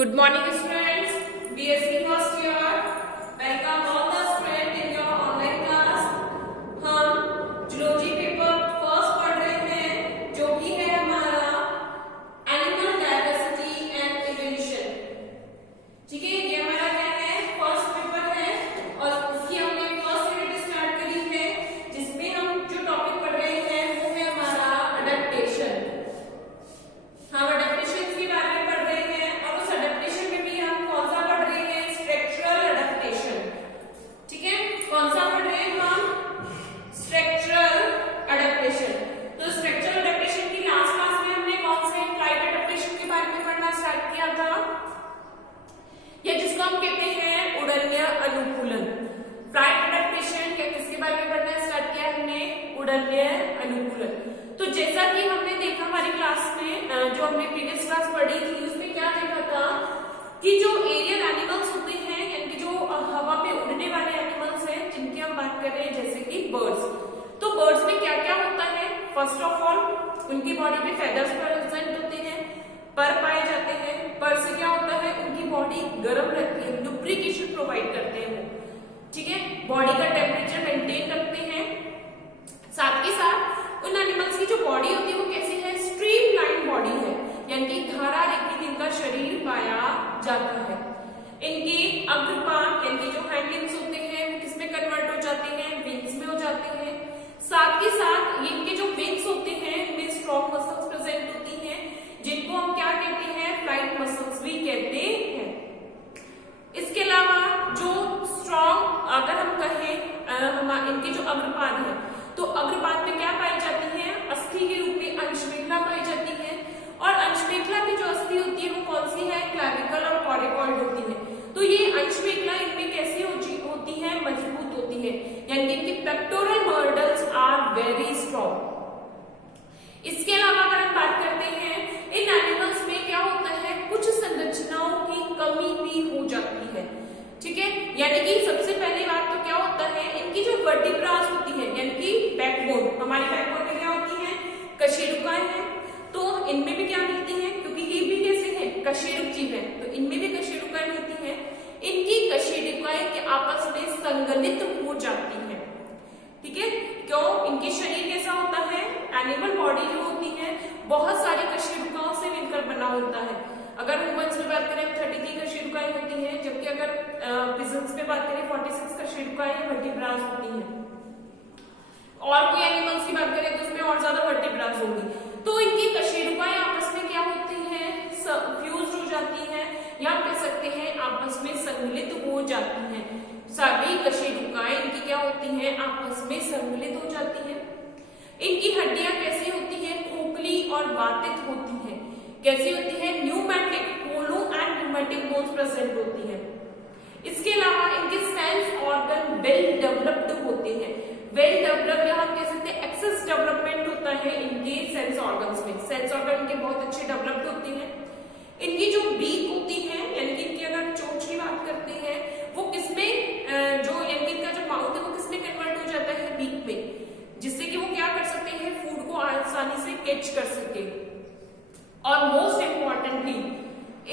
Good morning students, BSc first year. Welcome all the students in your online class. हम zoology paper first पढ़ रहे हैं जो कि है हमारा एनिमल डाइवर्सिटी एंड इवोल्यूशन। ठीक है, ये हमारा क्या है, फर्स्ट पेपर है और इसकी हमने फर्स्ट यूनिट स्टार्ट करी है जिसमें हम जो टॉपिक पढ़ रहे हैं वो है हमारा अडेप्टेशन। हम अडेप्टेशन के बारे में पढ़ रहे हैं और उस अडेप्टेशन में भी हम कौन सा पढ़ रहे हैं, स्ट्रक्चरल अडेप्टेशन। ठीक है, कौन सा पढ़ रहे हैं हम, स्ट्रक्चरल अडेप्टेशन। तो स्ट्रक्चरल अडेप्टेशन की लास्ट क्लास में हमने कौन से फ्लाइट अडेप्टेशन के बारे में पढ़ना स्टार्ट किया था, या जिसको हम कहते हैं उड़न्य अनुकूलन। फ्लाइट अडेप्टेशन क्या किसके बारे में पढ़ना स्टार्ट किया हमने, उड़न्य अनुकूलन। तो जैसा कि हमने देखा हमारी क्लास में जो हमने प्रीवियस क्लास पढ़ी थी उसमें क्या देखा था कि जो एरियल एनिमल्स होते हैं यानी जो हवा में उड़ने वाले एनिमल्स हैं जिनकी हम बात कर रहे हैं जैसे कि बर्ड्स। तो बर्ड्स में क्या क्या होता है, फर्स्ट ऑफ ऑल उनकी बॉडी में फेदर्स प्रेजेंट होते हैं, पर पाए जाते हैं। पर से क्या होता है, उनकी बॉडी गर्म रहती है, लुब्रिकेशन प्रोवाइड करते हैं वो। ठीक है, बॉडी का टेम्परेचर मेंटेन रखते हैं। साथ ही साथ उन एनिमल्स की जो बॉडी होती है वो कैसी है, स्ट्रीमलाइन बॉडी है, यानी कि धारा रेखित इनका शरीर पाया जाता है। इनके अग्रपाद यानी कि जो हैंडलिंग्स होते हैं वो किसमें कन्वर्ट हो जाते हैं, विंग्स में हो जाते हैं। साथ ही साथ इनके जो विंग्स होते हैं इनमें स्ट्रॉन्ग मसल्स प्रेजेंट होती हैं जिनको हम क्या कहते हैं, फ्लाइट मसल्स भी कहते हैं। इसके अलावा जो स्ट्रॉन्ग अगर हम कहें इनके जो अग्रपाद है तो अग्रपाद में क्या पाई जाती है, अस्थि के रूप में अंशमेखला पाई जाती है। और अंशमेखला की जो अस्थि होती है वो कौन सी है, क्लैविकल और कॉरिकॉइड होती है। तो ये अंशमेखला इनमें कैसी होती है, मजबूत होती है, यानी कि इनकी pectoral muscles are very strong. इसके अलावा अगर हम बात करते हैं इन एनिमल्स में क्या होता है, कुछ संरचनाओं की कमी भी हो जाती है। ठीक है, यानी कि सबसे पहली बात तो क्या होता है, इनकी जो वर्टिब्रास होती है यानी कि बैकबोन, हमारी बैकबोन में क्या होती है, कशेरुकाएं हैं। तो इनमें भी क्या मिलती है, क्योंकि ये भी कैसे है, कशेरुक जीव है, तो इनमें भी कशेरुकाएं मिलती है। इनकी कशेरुकाएं के आपस में संगठित हो जाती है। ठीक है, क्यों, इनके शरीर कैसा होता है, एनिमल बॉडी जो होती है बहुत सारी कशेरुकाओं से मिलकर बना होता है। अगर ह्यूमंस में बात करें 33 कशेरुकाएं होती हैं, जबकि अगर पिजन्स में बात करें 46 कशेरुकाएं वर्टिब्रास होती हैं। और कोई एनिमल्स की बात करें तो उसमें और ज्यादा वर्टिब्रास होंगी। तो इनकी कशेरुकाएं आपस में क्या होती हैं, फ्यूज हो जाती हैं, या कह सकते हैं आपस में सम्मिलित हो जाती हैं। सभी कशेरुकाएं इनकी क्या होती हैं, आपस में सम्मिलित हो जाती हैं। इनकी हड्डियां कैसी होती हैं, खोखली और वातित होती हैं। कैसी होती है, pneumatic, hollow and pneumatic bones present होती है। इसके अलावा इनके सेंस ऑर्गन वेल डेवलप्ड होते हैं। वेल डेवलप्ड या हम कह सकते हैं एक्सेस डेवलपमेंट होता है इनके सेंस ऑर्गन्स में। सेंस ऑर्गन इनके बहुत अच्छे डेवलप्ड होते हैं। इनकी जो बीक होती है यानी कि इनकी अगर चोंच की बात करते हैं वो किसमें, जो यानी कि इनका जो माउथ है वो किसमें कन्वर्ट हो जाता है, बीक में, जिससे कि वो क्या कर सकते हैं, फूड को आसानी से कैच कर सके। और मोस्ट इंपॉर्टेंटली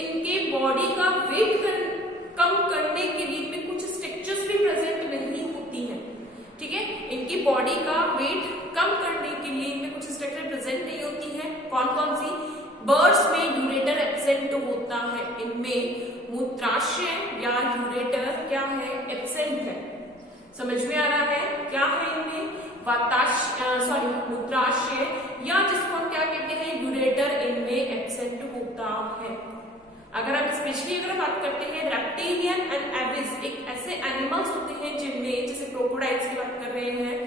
इनके बॉडी का वेट कम करने के लिए इनमें कुछ स्ट्रक्चर्स भी प्रेजेंट नहीं होती हैं। ठीक है, इनकी बॉडी का वेट कम करने के लिए इनमें कुछ स्ट्रक्चर प्रेजेंट नहीं होती है। कौन कौन सी, बर्ड्स में यूरेटर एब्सेंट होता है, इनमें मूत्राशय या यूरेटर क्या है, एब्सेंट है। समझ में आ रहा है, क्या है इनमें, मूत्राशय या जिसको हम क्या कहते हैं, यूरेटर इनमें एब्सेंट होता है। अगर हम स्पेशली अगर बात करते हैं रेप्टिलियन एंड एविस, एक ऐसे एनिमल्स होते हैं जिनमें, जैसे क्रोकोडाइल्स की बात कर रहे हैं,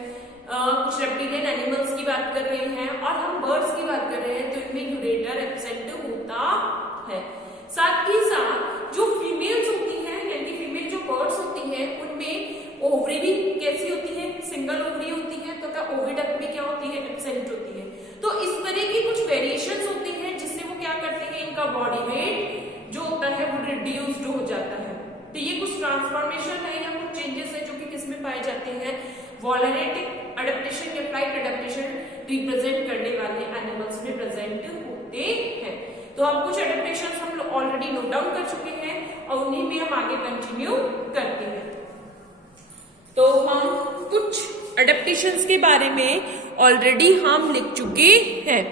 कुछ रेप्टिलियन एनिमल्स की बात कर रहे हैं और हम बर्ड्स की बात कर रहे हैं, तो इनमें यूरेटर एब्सेंट होता है। साथ ही साथ जो फीमेल्स होती हैं यानी कि फीमेल जो बर्ड्स होती हैं उनमें ओवरी भी कैसी होती है, सिंगल ओवरी होती है, तथा ओविडक्ट भी क्या होती है, एब्सेंट होती है। तो इस तरह की कुछ वेरिएशंस होती हैं जिससे वो क्या करते हैं, इनका बॉडी वेट जो होता है वो रिड्यूस्ड हो जाता है। तो ये कुछ ट्रांसफॉर्मेशन है या कुछ चेंजेस है जो कि किसमें पाए जाते हैं, वॉलरेटिक अडेप्टेशन या फ्लाइट अडेप्टेशन रिप्रेजेंट करने वाले एनिमल्स में प्रेजेंट होते हैं। तो हम कुछ एडेप्टेशन हम ऑलरेडी नोट डाउन कर चुके और उन्हीं में हम आगे कंटिन्यू करते हैं। तो हम कुछ एडेप्टेशंस के बारे में ऑलरेडी हम लिख चुके हैं।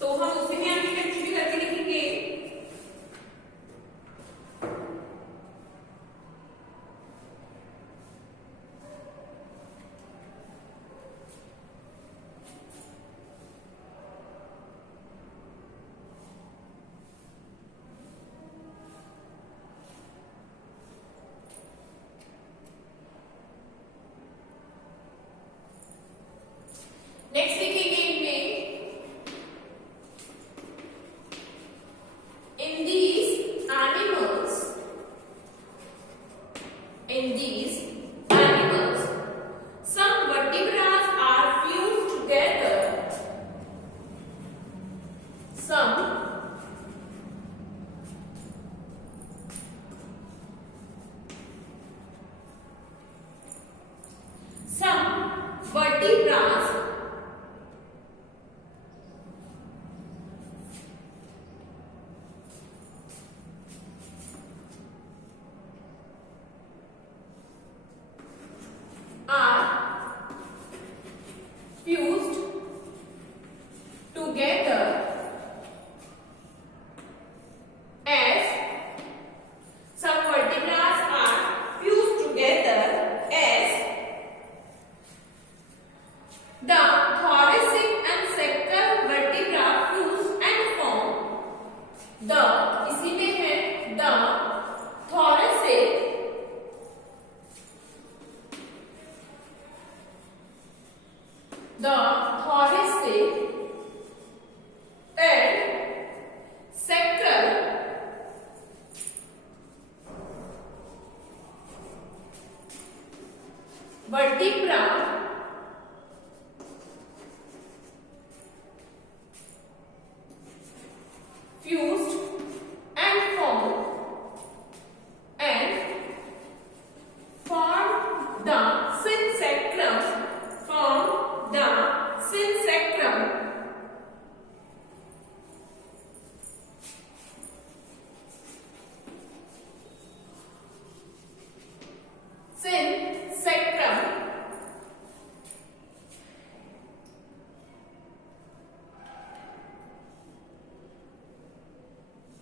तो हम उसी में आगे कंटिन्यू करके लिखेंगे। नेक्स्ट लिखेंगे इनमें in these animals some vertebrae are fused together, some vertebrae are fused together as some vertebrae are fused together as the thoracic and sacral vertebra fuse and form the, इसी में है the thoracic and sacral vertebra fused and form the synsacrum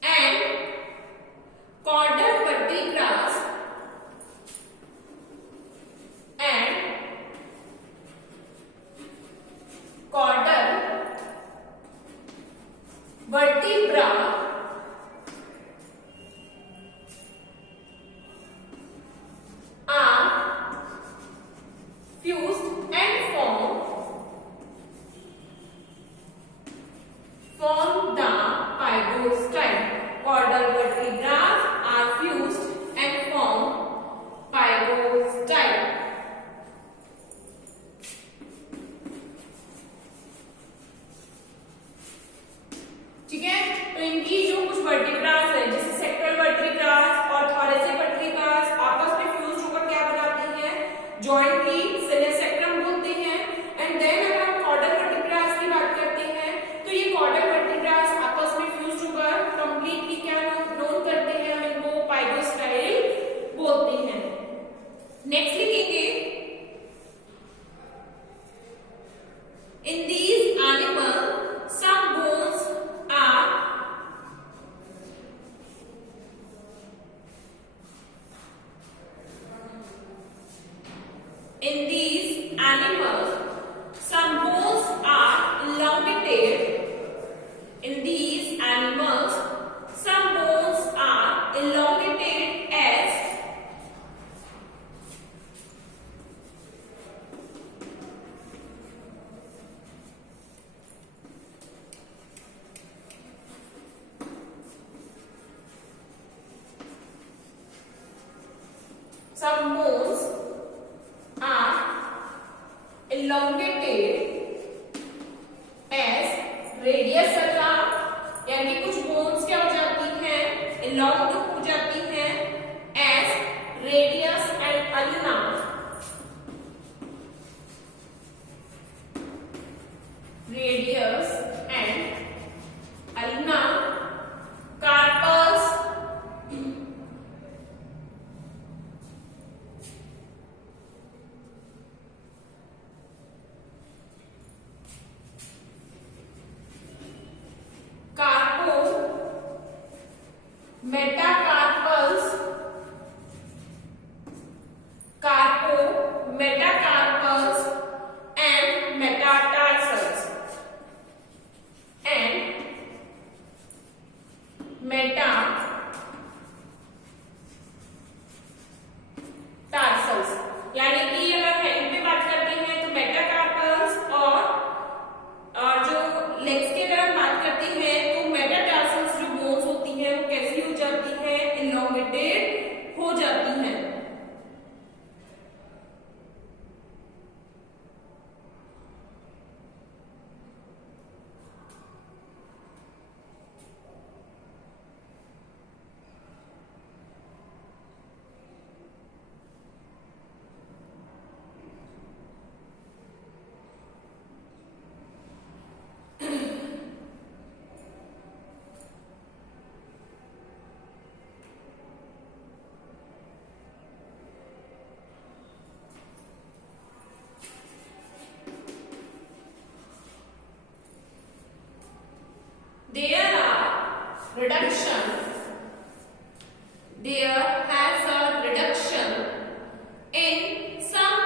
and caudal vertebrae are fused and form the pygostyle. Caudal vertebrae are fused and form pygostyle. ठीक है, तो इनकी जो कुछ vertebras है जैसे सेक्टरल वर्टिब्रास और थोरेसिक वर्टिब्रास आपस में फ्यूज होकर क्या बनाती हैं, जॉइंटली सेनेसेक्रम बोलते हैं। एंड देन अगर हम कॉर्डल वर्टिब्रास की बात करते हैं तो ये कॉर्डल वर्टिब्रास आपस में फ्यूज होकर कंप्लीटली क्या नोन करते हैं, हम इनको पाइगोस्टाइल बोलते हैं। नेक्स्ट लिखेंगे in these animal some bones are in these animals some bones are elongated. In these animals some bones are elongated as some bones are elongated radius and ulna, carpus, carpo, metacarpals, carpo, metacarpals and metatarsals and metatarsals। यानी कि अगर hand पे बात करते हैं तो metacarpals और जो लेग्स की अगर हम बात करते हैं तो मेटाटार्सल्स जो बोन्स होती हैं वो कैसी हो जाती हैं, इलोंगेटेड हो जाती हैं। There has a reduction in some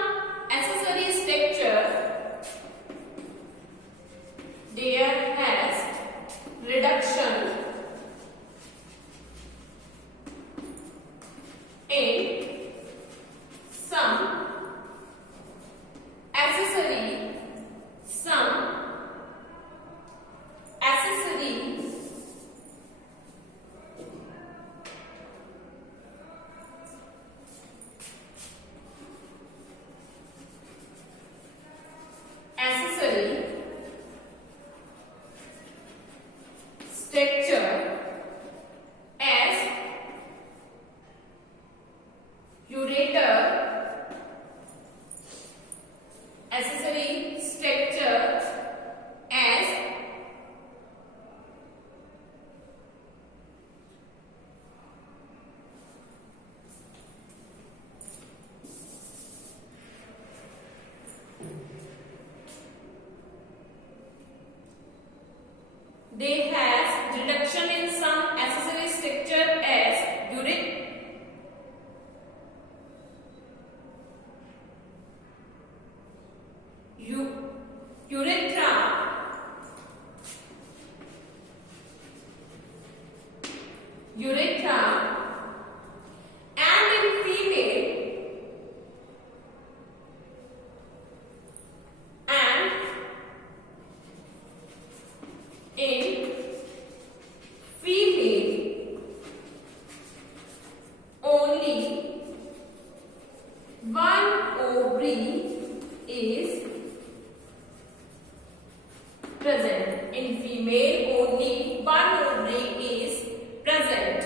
accessory structure. There has reduction in some accessories structure as ureter, accessory structure as they has reduction in some accessory structure as urethra, and in female and in female only one ovary is present. In female only one ovary is present.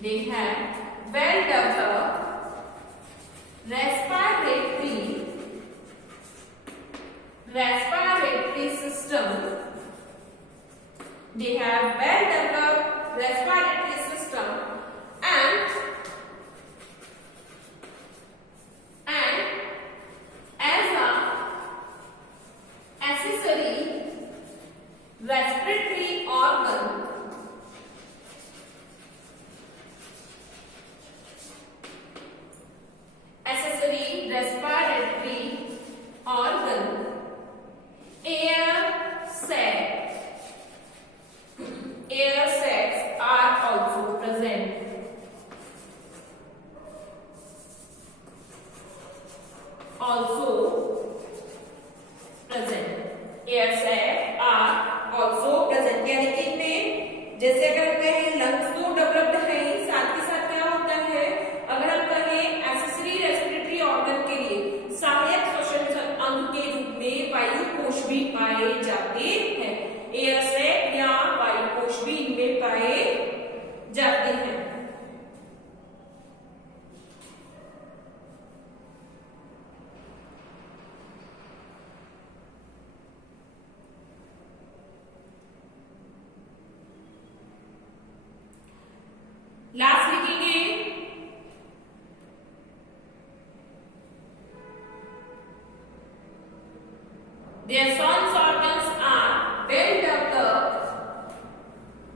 They have well developed respiratory system. They have well developed respiratory system and as a accessory respiratory organ, air sacs are also present. Air sacs are also present. यानी कि इनमें जैसे अगर हम कहें lungs developed है ही, साथ के साथ क्या होता है, अगर हम कहें एक्सेसरी रेस्पिरेटरी ऑर्गन के लिए सहायक श्वसन अंग के रूप में वायु कोश भी पाए जाते हैं, एयर सैक या वायु कोश भी इनमें पाए जाते हैं। लास्ट लिखेंगे their sense organs are well developed,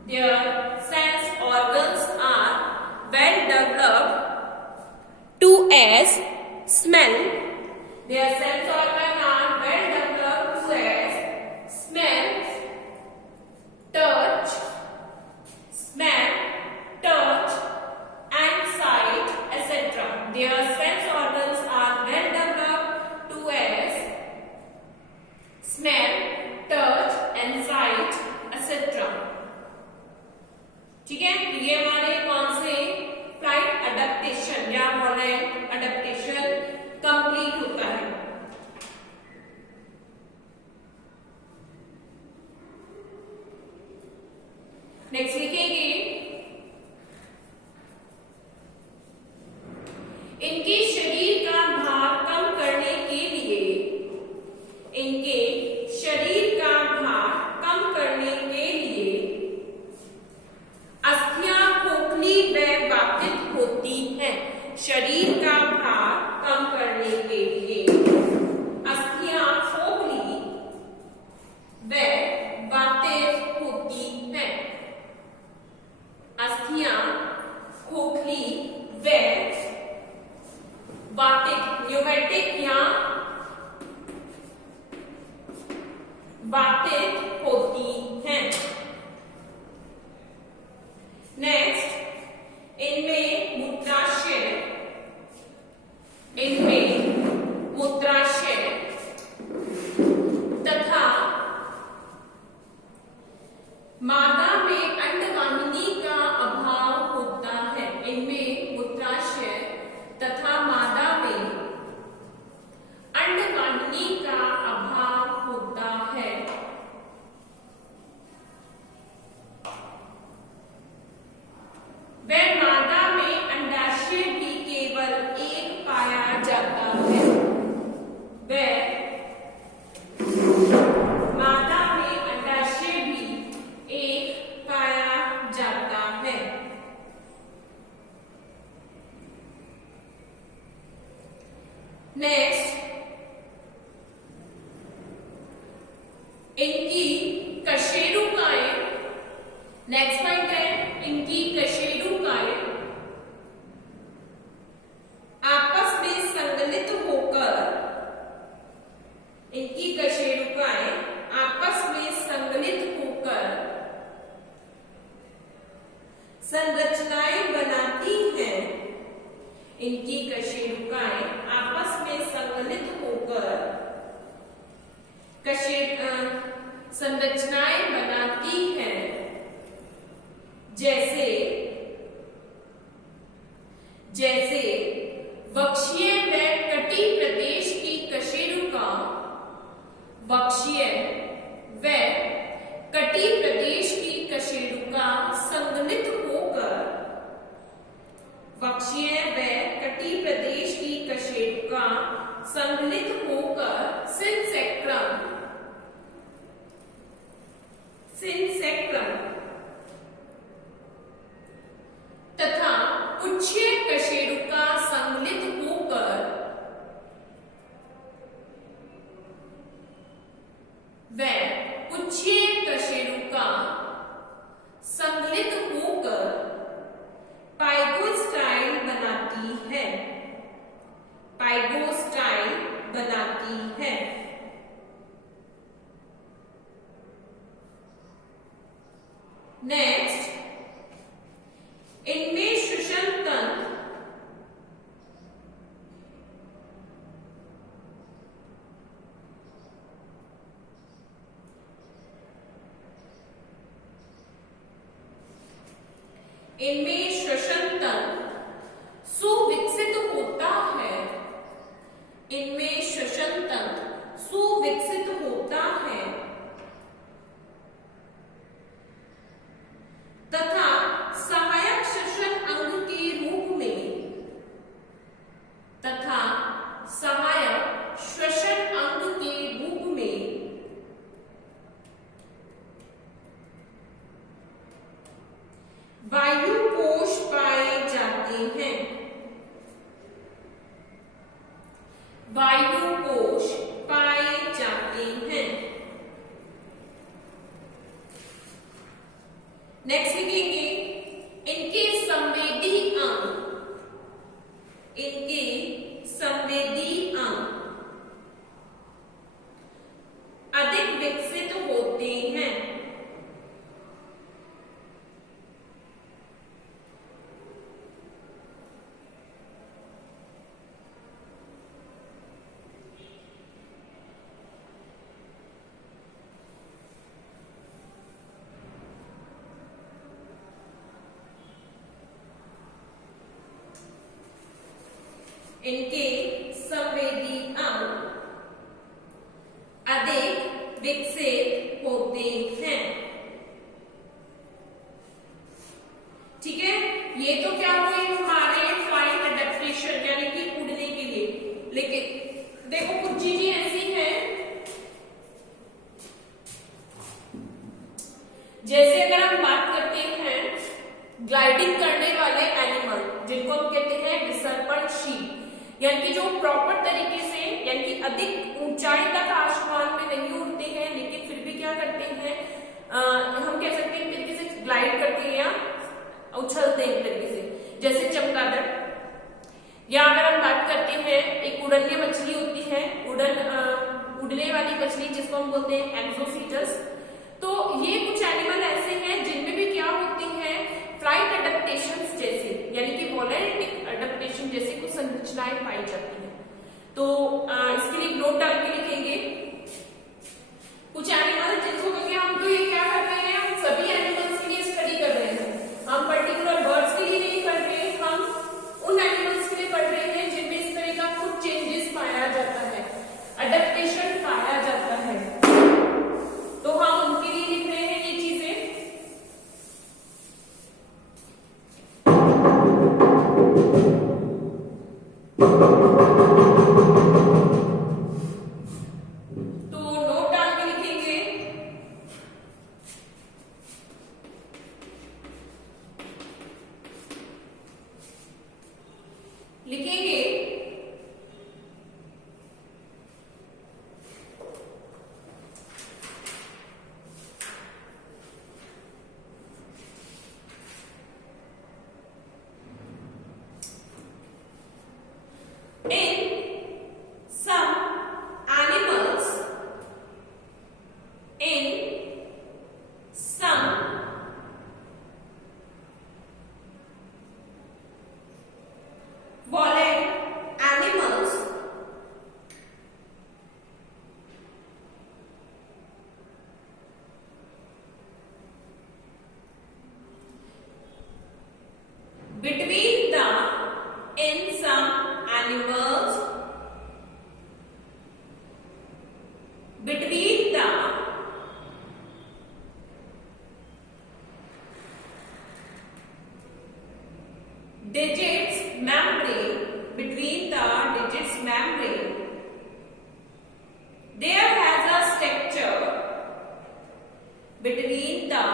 their sense organs are well developed to as smell, their sense organs are well developed to as smell, touch, and sight, etc. Their sense organs are well developed to as smell, touch and sight, etc. ठीक है, ये हमारे कौन से flight adaptation या वॉलेंट adaptation complete होता है। Next लिखेंगे इनके शरीर का भार कम करने के लिए, इनके शरीर का भार कम करने के लिए अस्थियां खोखली व वातित होती हैं। शरीर का भार कम करने के लिए अस्थियां खोखली व वातित होती हैं। अस्थियां खोखली व वातित, न्यूमेटिक या वातित होती हैं। नेक्स्ट, इनमें मूत्राशय, तथा मादा में अंडवाहिनी का अभाव होता है। इनमें मूत्राशय तथा मादा में अंडवाहिनी का अभाव होता है। वह मादा में अंडाशय भी केवल एक पाया जाता है। वह मादा में अंडाशय भी एक पाया जाता है। नेक्स्ट, इनकी कशेरुकाएं, नेक्स्ट पॉइंट है इनकी कशेरुकाएं आपस में संगलित होकर, इनकी कशेरुकाएं आपस में संगलित होकर संरचनाएं बनाती हैं। इनकी कशेरुकाएं आपस में संगलित होकर संरचनाएं बनाती हैं, जैसे वक्षीय व कटी प्रदेश की कशेरुका, वक्षीय व कटी प्रदेश की कशेरुका संगलित होकर, वक्षीय व कटी प्रदेश की कशेरुका संगलित होकर सिनसेक्रम इनमें श्वसन तंत्र सुविकसित होता है, इनमें श्वसन तंत्र सुविकसित होता है तथा सहायक श्वसन अंग के रूप में, तथा सहायक श्वसन अंग के रूप में वायु कोश पाए जाते हैं, वायु कोश पाए जाते हैं। नेक्स्ट लिखेंगे इनके संवेदी अंग, इनके संवेदी अंग अधिक विकसित होते हैं, इनके संवेदी अंग अधिक विकसित होते हैं। ठीक है, ये तो क्या हुए हमारे फ्लाइट अडेप्टेशन यानी कि उड़ने के लिए। लेकिन देखो कुछ चीजें ऐसी हैं जैसे अगर हम बात करते हैं ग्लाइडिंग करने वाले एनिमल जिनको हम कहते हैं विसर्पणशील, यानी कि जो प्रॉपर तरीके से यानी कि अधिक ऊंचाई तक आसमान में नहीं उड़ते हैं लेकिन फिर भी क्या करते हैं, हम कह सकते हैं तरीके से ग्लाइड करते हैं या उछलते हैं तरीके से, जैसे चमगादड़। या अगर हम बात करते हैं एक उड़ने मछली होती है, उड़ने वाली मछली जिसको हम बोलते हैं एक्सोसीटस। तो ये कुछ एनिमल ऐसे हैं जिनमें भी क्या होती है फ्लाइट अडेप्टेशन जैसे यानी कि वोलेटिक अडेप्टेशन जैसी कुछ संरचनाएं पाई जाती हैं। तो इसके लिए नोट डाल के लिखेंगे कुछ एनिमल जिनको क्योंकि हम तो ये क्या कर रहे हैं, हम सभी एनिमल्स के लिए स्टडी कर रहे हैं, हम पर्टिकुलर बर्ड्स के लिए नहीं कर रहे, हम उन एनिमल्स के लिए पढ़ रहे हैं जिनमें इस तरह का कुछ चेंजेस पाया जाता है, अडेप्टेशन पाया जाता है, तो हम उनके लिए लिख रहे हैं ये चीजें। तो नोट डाल के लिखेंगे लिखेंगे between the in some animals between the digits membrane between the digits membrane there has a structure between the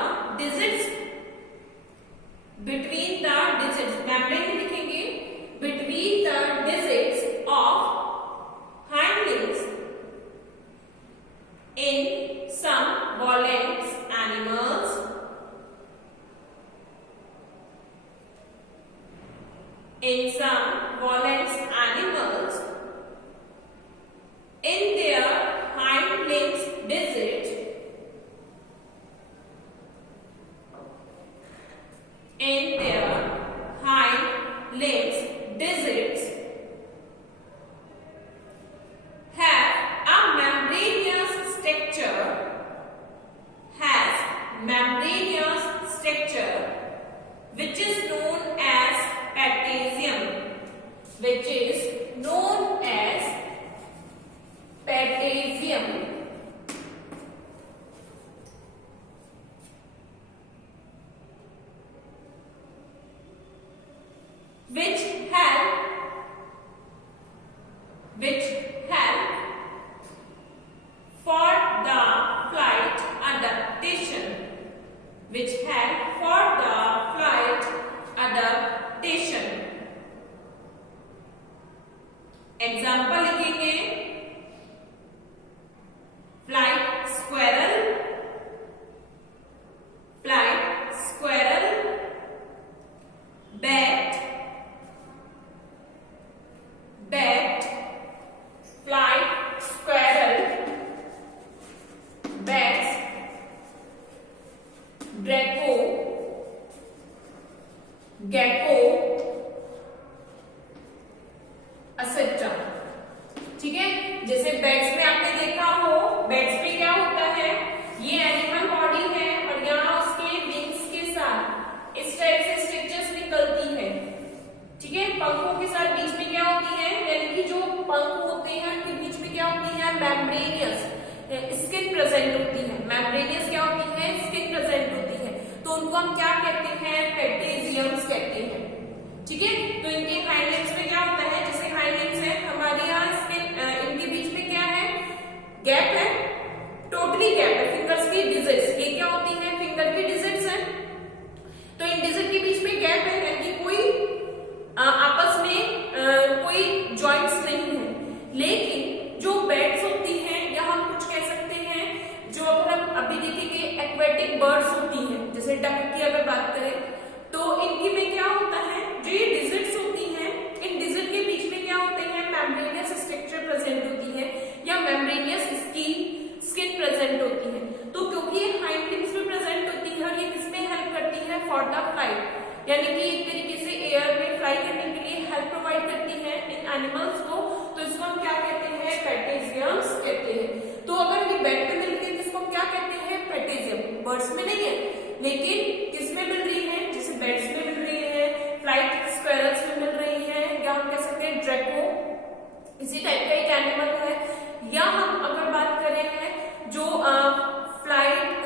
digits membrane में लिखेंगे between the digits of hind limbs in some volans animals in their hind limbs digit in their hind limbs digits have a membranous structure which is known as potassium, which is known as potassium, which help for the flight adaptation, which help for the flight adaptation. Example लिखेंगे, flight squirrel, bat, flight squirrel, bats, Draco, gecko, et cetera. ठीक है, जैसे bats में आपने देखा हो, bats में क्या होता है, ये एनिमल बॉडी है और यहाँ उसके विंग्स के साथ इस टाइप से स्ट्रक्चर्स निकलती है। ठीक है, पंखों के साथ बीच में क्या होती है, यानी कि जो पंख होते हैं उनके बीच में क्या होती है, मेम्ब्रेनियस स्किन प्रेजेंट होती है। मेम्ब्रेनियस क्या होती है, स्किन प्रेजेंट होती है, तो उनको हम क्या कहते हैं, पेटेजियम्स कहते हैं। ठीक है, तो इनके हाइंड लेग्स में क्या होता है, जैसे हाइंड लेग्स है हमारे यहाँ, इनके बीच में क्या है, गैप है, टोटली गैप है, फिंगर्स की डिजिट्स, ये क्या होती है, फिंगर की डिजिट्स है, तो इन डिजिट के बीच में गैप है, यानी कि कोई आपस में कोई जॉइंट्स नहीं है। लेकिन जो बैट्स होती हैं, या हम कुछ कह सकते हैं, जो अगर हम अभी देखेंगे एक्वेटिक बर्ड्स होती हैं, जैसे डक की अगर बात करें, तो इनकी में क्या होता है, जो ये डिजिट्स होती हैं, इन डिजिट के बीच में क्या होते हैं, मेम्ब्रेनियस स्ट्रक्चर प्रेजेंट होती है, या मेम्ब्रेनियस स्किन प्रेजेंट होती है। तो क्योंकि ये हाइंड लिम्स में प्रेजेंट होती है और ये किसमें हेल्प करती है, फॉर द फ्लाइट, यानी कि एक तरीके से एयर में फ्लाई करने के लिए हेल्प प्रोवाइड करती है इन एनिमल्स को, तो इसको हम क्या कहते हैं, पेटेजियम्स कहते हैं। तो अगर ये बैट में मिलती है, इसको हम क्या कहते हैं, पेटेजियम। बर्ड्स में नहीं है, लेकिन किसमें मिल रही है, जैसे बैट्स में मिल रही है, फ्लाइट स्क्वेरल्स में मिल रही है, या हम कह सकते हैं ड्रैको, इसी टाइप का एक एनिमल है। या हम अगर बात करें हैं जो फ्लाइट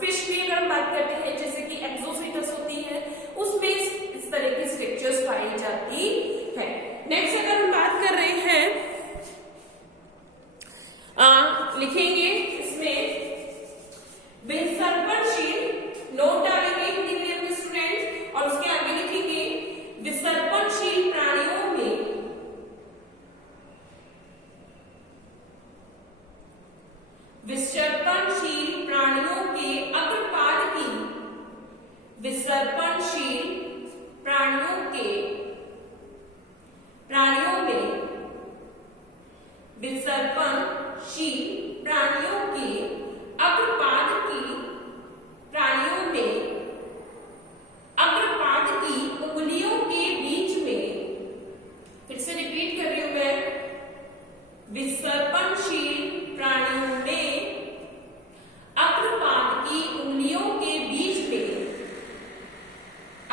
फिश की अगर हम बात करते हैं, जैसे कि एक्सोसिटस होती है, उसमें इस तरह की स्ट्रक्चर्स पाई जाती है। नेक्स्ट अगर हम बात कर रहे हैं, लिखेंगे इसमें विसर्पणशील, नोट डालेंगे हिंदी मीडियम के स्टूडेंट्स, और उसके आगे लिखेंगे विसर्पणशील प्राणियों में विसर्पणशील प्राणियों के अग्रपाद की, विसर्पणशील प्राणियों में विसर्पणशील प्राणियों के अग्रपाद की, अग्रपाद की उंगलियों के बीच में, फिर से रिपीट कर रही हूं मैं, विसर्पणशील प्राणियों में अग्रपाद की उंगलियों के बीच में,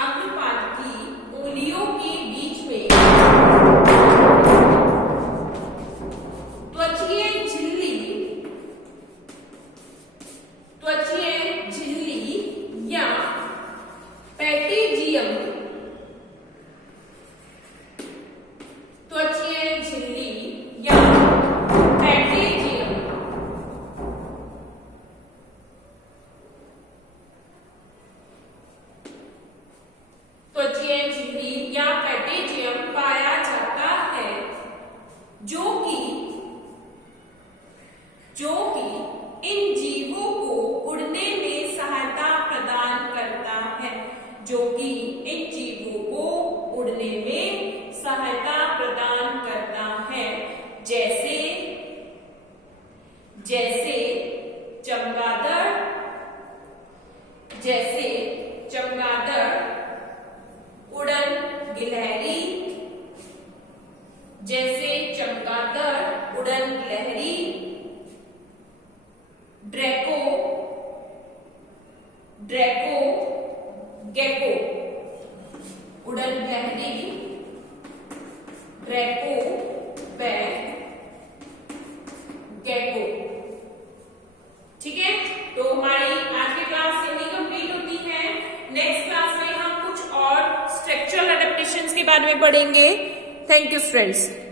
अग्रपाद की उंगलियों के बीच में त्वचीय झिल्ली या पेटेजियम, त्वचीय झिल्ली या पेटेजियम, त्वचीय झिल्ली या पेटेजियम पाया जाता है, जो कि इन जीवों को उड़ने में सहायता प्रदान करता है, जो कि इन जीवों को उड़ने में सहायता प्रदान करता है, जैसे चमगादड़, उड़न गिलहरी, जैसे चमगादड़, उड़न गिलहरी, ड्रैको, गेको। ड्रैको व गेको। ठीक है, तो हमारी आज की क्लास यही कंप्लीट होती है। नेक्स्ट क्लास में हम कुछ और स्ट्रक्चरल एडेप्टेशंस के बारे में पढ़ेंगे। Thank you students.